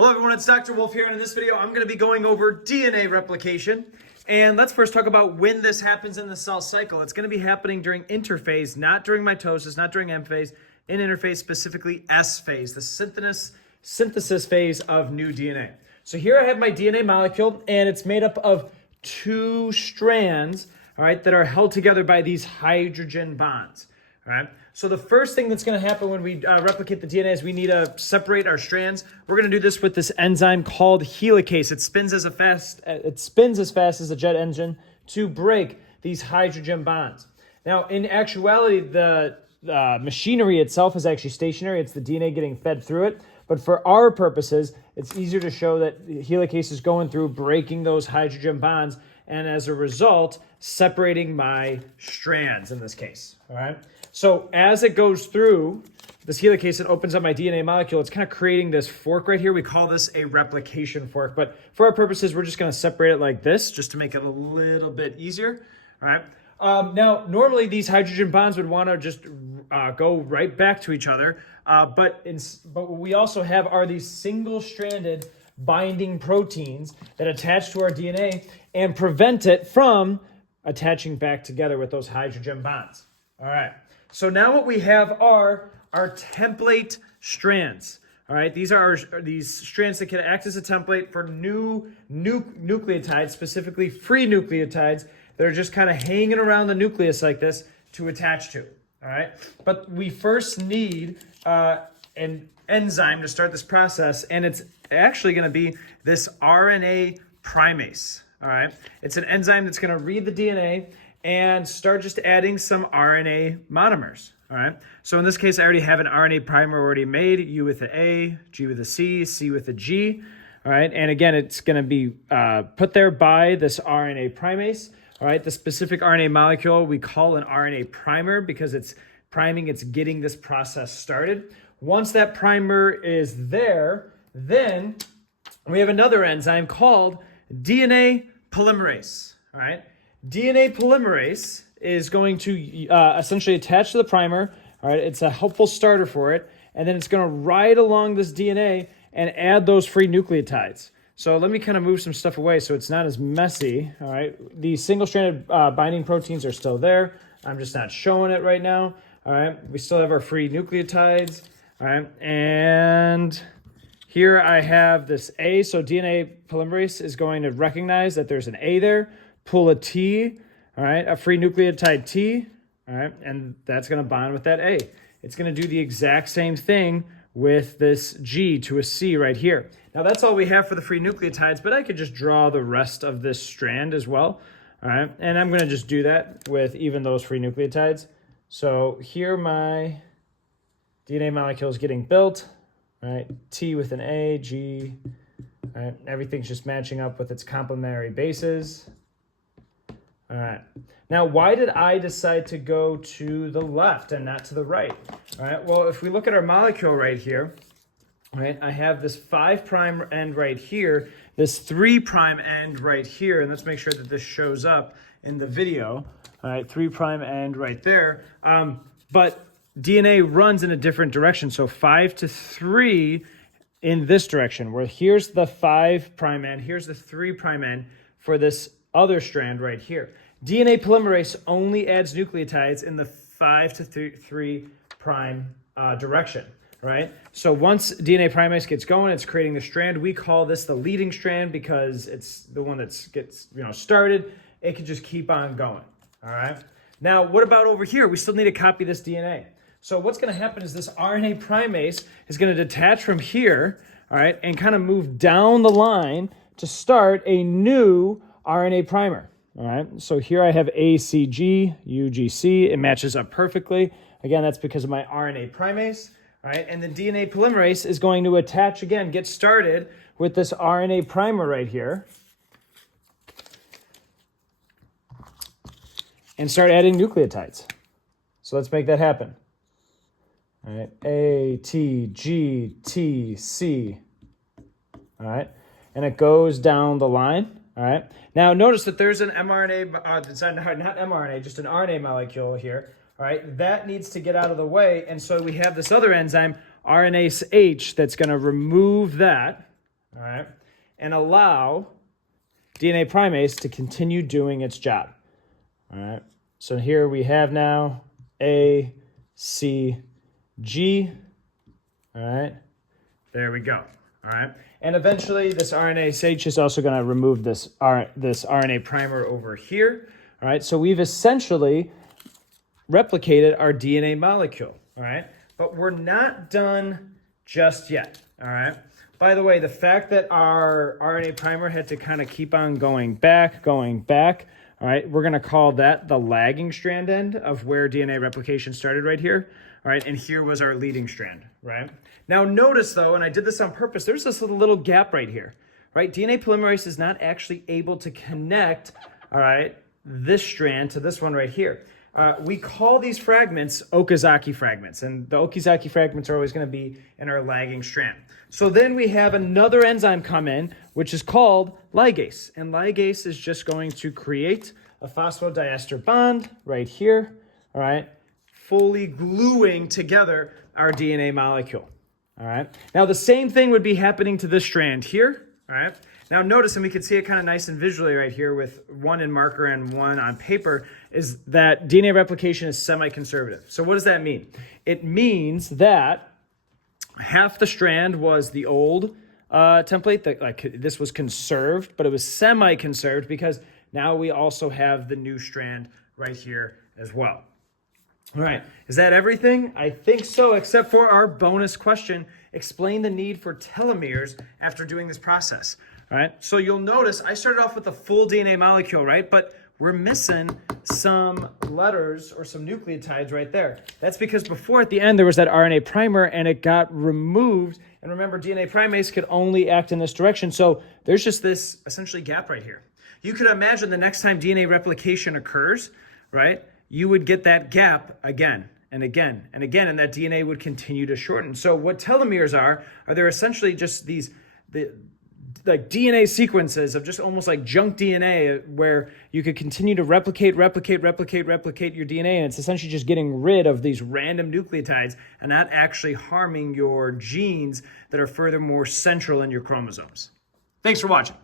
Hello everyone, it's Dr. Wolfe here, and in this video I'm going to be going over DNA replication. And let's first talk about when this happens in the cell cycle. It's going to be happening during interphase, not during mitosis, not during M phase, in interphase, specifically S phase, the synthesis phase of new DNA. So here I have my DNA molecule, and it's made up of two strands, all right, that are held together by these hydrogen bonds. All right. So the first thing that's going to happen when we replicate the DNA is we need to separate our strands. We're going to do this with this enzyme called helicase. It spins as fast as a jet engine to break these hydrogen bonds. Now, in actuality, the machinery itself is actually stationary. It's the DNA getting fed through it. But for our purposes, it's easier to show that helicase is going through breaking those hydrogen bonds, and as a result, separating my strands in this case. All right. So as it goes through this helicase and opens up my DNA molecule, it's kind of creating this fork right here. We call this a replication fork, but for our purposes, we're just going to separate it like this just to make it a little bit easier. All right. Now, normally these hydrogen bonds would want to just go right back to each other, but what we also have are these single-stranded binding proteins that attach to our DNA and prevent it from attaching back together with those hydrogen bonds. All right. So now what we have are our template strands. All right, these are these strands that can act as a template for new nucleotides, specifically free nucleotides that are just kind of hanging around the nucleus like this to attach to. All right, but we first need an enzyme to start this process, and it's actually going to be this RNA primase. All right, it's an enzyme that's going to read the DNA and start just adding some RNA monomers. All right. So in this case, I already have an RNA primer already made, U with an A, G with a C, C with a G. All right. And again, it's going to be put there by this RNA primase. All right. The specific RNA molecule we call an RNA primer because it's priming, it's getting this process started. Once that primer is there, then we have another enzyme called DNA polymerase. All right. DNA polymerase is going to essentially attach to the primer. All right, it's a helpful starter for it, and then it's going to ride along this DNA and add those free nucleotides. So let me kind of move some stuff away so it's not as messy. All right, the single-stranded binding proteins are still there. I'm just not showing it right now. All right, we still have our free nucleotides. All right, and here I have this A. So DNA polymerase is going to recognize that there's an A there. Pull a T, all right, a free nucleotide T, all right, and that's going to bond with that A. It's going to do the exact same thing with this G to a C right here. Now, that's all we have for the free nucleotides, but I could just draw the rest of this strand as well, all right, and I'm going to just do that with even those free nucleotides. So here my DNA molecule is getting built, all right, T with an A, G, all right, everything's just matching up with its complementary bases. All right. Now, why did I decide to go to the left and not to the right? All right. Well, if we look at our molecule right here, all right, I have this 5' end right here, this 3' end right here, and let's make sure that this shows up in the video. All right, 3' end right there. But DNA runs in a different direction, so 5 to 3 in this direction, where here's the 5' end, here's the 3' end for this other strand right here. DNA polymerase only adds nucleotides in the 5 to 3' direction, right? So once DNA primase gets going, it's creating the strand. We call this the leading strand because it's the one that gets started. It can just keep on going, all right? Now, what about over here? We still need to copy this DNA. So what's going to happen is this RNA primase is going to detach from here, all right, and kind of move down the line to start a new RNA primer. All right, so here I have ACG, UGC. It matches up perfectly. Again, that's because of my RNA primase. All right, and the DNA polymerase is going to attach again, get started with this RNA primer right here, and start adding nucleotides. So let's make that happen. All right, A, T, G, T, C. All right, and it goes down the line. All right. Now notice that there's an mRNA, not mRNA, just an RNA molecule here. All right. That needs to get out of the way, and so we have this other enzyme, RNase H, that's going to remove that. all right, and allow DNA primase to continue doing its job. All right, so here we have now A, C, G. All right, there we go. All right, and eventually this RNase H is also going to remove this RNA primer over here. All right, so we've essentially replicated our DNA molecule. All right, but we're not done just yet. All right. By the way, the fact that our RNA primer had to kind of keep on going back, all right, we're going to call that the lagging strand end of where DNA replication started right here. All right, and here was our leading strand, right? Now notice though, and I did this on purpose, there's this little gap right here, right? DNA polymerase is not actually able to connect, all right, this strand to this one right here. We call these fragments Okazaki fragments, and the Okazaki fragments are always going to be in our lagging strand. So then we have another enzyme come in, which is called ligase, and ligase is just going to create a phosphodiester bond right here, all right, fully gluing together our DNA molecule, all right. Now the same thing would be happening to this strand here, all right. Now notice, and we can see it kind of nice and visually right here with one in marker and one on paper, is that DNA replication is semi-conservative. So what does that mean? It means that half the strand was the old template, that like this was conserved, but it was semi-conserved because now we also have the new strand right here as well. All right, is that everything? I think so, except for our bonus question. Explain the need for telomeres after doing this process. All right, so you'll notice I started off with a full DNA molecule, right? But we're missing some letters or some nucleotides right there. That's because before at the end there was that RNA primer and it got removed. And remember, DNA primase could only act in this direction. So there's just this essentially gap right here. You could imagine the next time DNA replication occurs, right? You would get that gap again and again and again, and that DNA would continue to shorten. So what telomeres are they're essentially just these like DNA sequences of just almost like junk DNA where you could continue to replicate your DNA, and it's essentially just getting rid of these random nucleotides and not actually harming your genes that are furthermore central in your chromosomes. Thanks for watching.